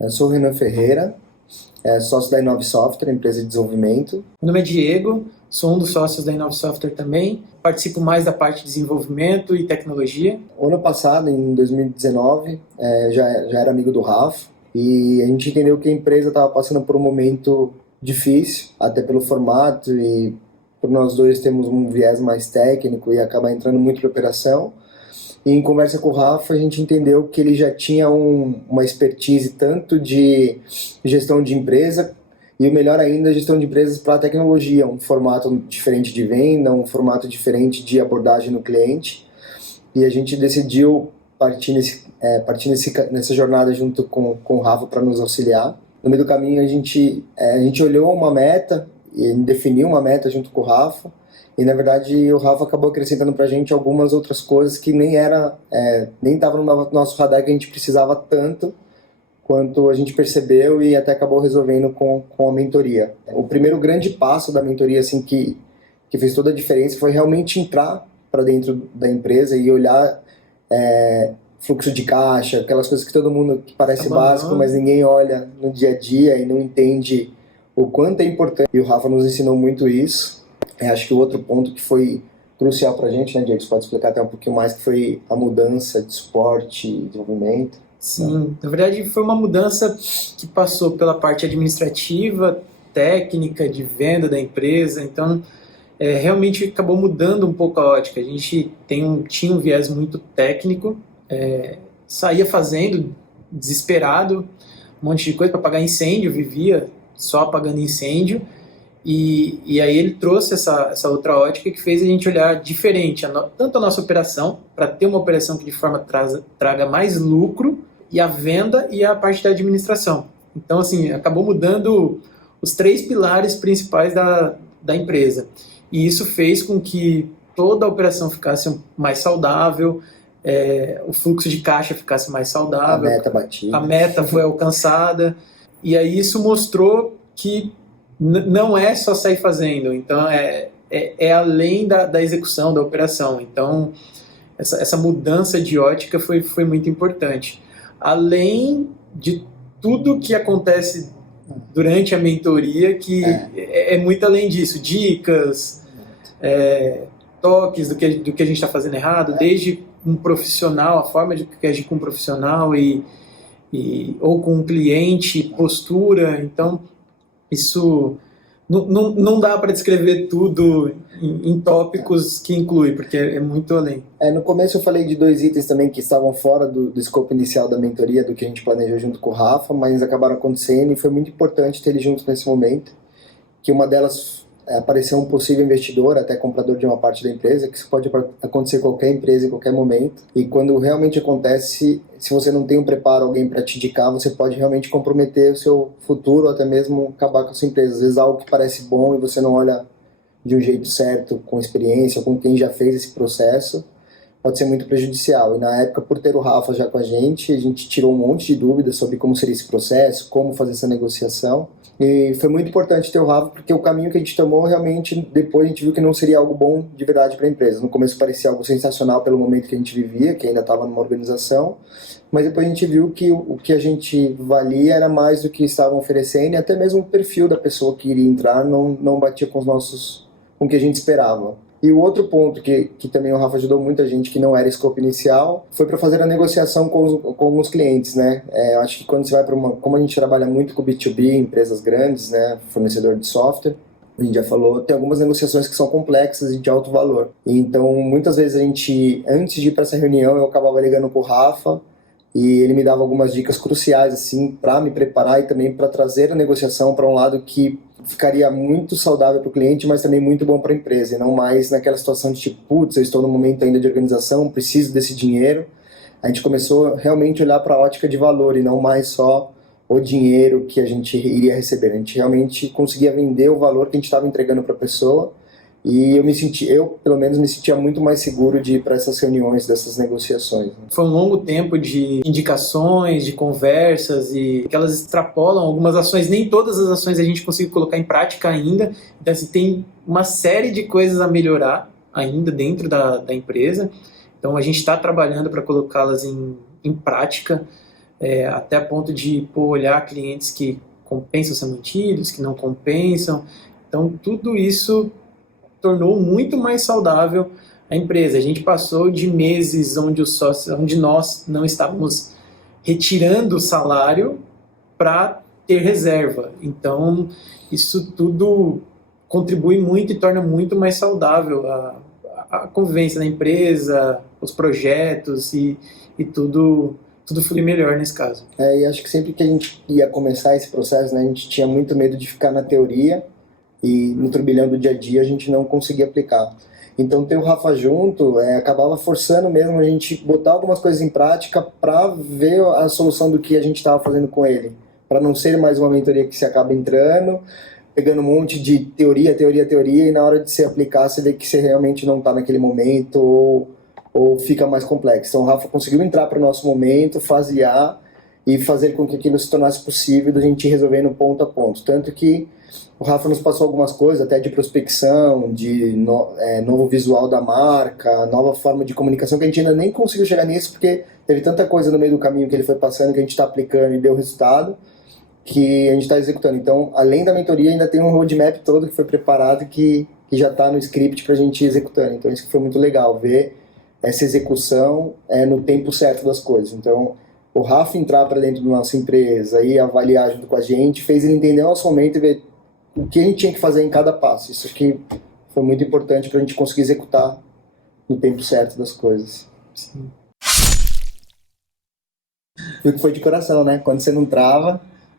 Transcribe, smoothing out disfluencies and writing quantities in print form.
Eu sou o Renan Ferreira, sócio da Inove Software, empresa de desenvolvimento. Meu nome é Diego, sou um dos sócios da Inove Software também. Participo mais da parte de desenvolvimento e tecnologia. Ano passado, em 2019, já era amigo do Rafa e a gente entendeu que a empresa estava passando por um momento difícil, até pelo formato e por nós dois temos um viés mais técnico e acabar entrando muito para operação. E em conversa com o Rafa, a gente entendeu que ele já tinha uma expertise tanto de gestão de empresa e, o melhor ainda, gestão de empresas para tecnologia, um formato diferente de venda, um formato diferente de abordagem no cliente. E a gente decidiu partir nessa jornada junto com o Rafa para nos auxiliar. No meio do caminho, a gente olhou uma meta e definiu uma meta junto com o Rafa. E, na verdade, o Rafa acabou acrescentando pra gente algumas outras coisas que nem estavam no nosso radar, que a gente precisava tanto quanto a gente percebeu e até acabou resolvendo com a mentoria. O primeiro grande passo da mentoria, assim, que fez toda a diferença foi realmente entrar para dentro da empresa e olhar fluxo de caixa, aquelas coisas que todo mundo que parece básico, mas ninguém olha no dia a dia e não entende o quanto é importante. E o Rafa nos ensinou muito isso. Acho que o outro ponto que foi crucial para a gente, né, Diego, você pode explicar até um pouquinho mais, que foi a mudança de suporte e desenvolvimento. Sim, na verdade foi uma mudança que passou pela parte administrativa, técnica, de venda da empresa, então realmente acabou mudando um pouco a ótica. A gente tinha um viés muito técnico, saía fazendo desesperado, um monte de coisa para apagar incêndio, vivia só apagando incêndio. E aí ele trouxe essa outra ótica que fez a gente olhar diferente, tanto a nossa operação, para ter uma operação que de forma traga mais lucro, e a venda e a parte da administração. Então, assim, acabou mudando os 3 pilares principais da empresa. E isso fez com que toda a operação ficasse mais saudável, o fluxo de caixa ficasse mais saudável, a meta batida, a meta foi alcançada, e aí isso mostrou que não é só sair fazendo, então é além da execução, da operação. Então, essa mudança de ótica foi muito importante. Além de tudo que acontece durante a mentoria, que é muito além disso, dicas, toques do que a gente está fazendo errado, desde um profissional, a forma de agir com um profissional ou com um cliente, postura. Então, isso não dá para descrever tudo em tópicos que inclui, porque é muito além. No começo eu falei de 2 itens também que estavam fora do escopo inicial da mentoria, do que a gente planejou junto com o Rafa, mas acabaram acontecendo e foi muito importante ter eles juntos nesse momento, que uma delas apareceu um possível investidor, até comprador de uma parte da empresa, que isso pode acontecer em qualquer empresa, em qualquer momento. E quando realmente acontece, se você não tem um preparo, alguém para te indicar, você pode realmente comprometer o seu futuro, ou até mesmo acabar com a sua empresa. Às vezes algo que parece bom e você não olha de um jeito certo, com experiência, com quem já fez esse processo, pode ser muito prejudicial. E na época, por ter o Rafa já com a gente tirou um monte de dúvidas sobre como seria esse processo, como fazer essa negociação. E foi muito importante ter o Rafa, porque o caminho que a gente tomou, realmente, depois a gente viu que não seria algo bom de verdade para a empresa. No começo parecia algo sensacional pelo momento que a gente vivia, que ainda estava numa organização, mas depois a gente viu que o que a gente valia era mais do que estavam oferecendo, e até mesmo o perfil da pessoa que iria entrar não batia com o que a gente esperava. E o outro ponto que também o Rafa ajudou muita gente, que não era escopo inicial, foi para fazer a negociação com os clientes, né? Eu acho que quando você vai para como a gente trabalha muito com B2B, empresas grandes, né, fornecedor de software, a gente já falou, tem algumas negociações que são complexas e de alto valor. Então, muitas vezes antes de ir para essa reunião, eu acabava ligando com o Rafa e ele me dava algumas dicas cruciais, assim, para me preparar e também para trazer a negociação para um lado que ficaria muito saudável para o cliente, mas também muito bom para a empresa, e não mais naquela situação de tipo, putz, eu estou no momento ainda de organização, preciso desse dinheiro. A gente começou realmente a olhar para a ótica de valor e não mais só o dinheiro que a gente iria receber. A gente realmente conseguia vender o valor que a gente estava entregando para a pessoa, e eu pelo menos me sentia muito mais seguro de ir para essas reuniões, dessas negociações. Foi um longo tempo de indicações, de conversas, e que elas extrapolam algumas ações. Nem todas as ações a gente conseguiu colocar em prática ainda. Então, assim, tem uma série de coisas a melhorar ainda dentro da empresa. Então, a gente está trabalhando para colocá-las em prática. até a ponto de olhar clientes que compensam ser mantidos, que não compensam. Então, tudo isso tornou muito mais saudável a empresa. A gente passou de meses onde nós não estávamos retirando o salário para ter reserva. Então, isso tudo contribui muito e torna muito mais saudável a convivência da empresa, os projetos e tudo flui melhor nesse caso. E acho que sempre que a gente ia começar esse processo, né, a gente tinha muito medo de ficar na teoria e no turbilhão do dia a dia a gente não conseguia aplicar. Então ter o Rafa junto acabava forçando mesmo a gente botar algumas coisas em prática para ver a solução do que a gente estava fazendo com ele, para não ser mais uma mentoria que se acaba entrando, pegando um monte de teoria, e na hora de se aplicar você vê que você realmente não está naquele momento ou fica mais complexo. Então o Rafa conseguiu entrar para o nosso momento, fasear e fazer com que aquilo se tornasse possível da gente resolver no ponto a ponto. Tanto que o Rafa nos passou algumas coisas, até de prospecção, de novo visual da marca, nova forma de comunicação, que a gente ainda nem conseguiu chegar nisso, porque teve tanta coisa no meio do caminho que ele foi passando, que a gente está aplicando e deu resultado, que a gente está executando. Então, além da mentoria, ainda tem um roadmap todo que foi preparado, que já está no script para a gente ir executando. Então, isso que foi muito legal, ver essa execução no tempo certo das coisas. Então, o Rafa entrar para dentro da nossa empresa e avaliar junto com a gente, fez ele entender o nosso momento e ver o que a gente tinha que fazer em cada passo. Isso aqui foi muito importante para a gente conseguir executar no tempo certo das coisas. Sim. Viu que foi de coração, né? Quando você não trava,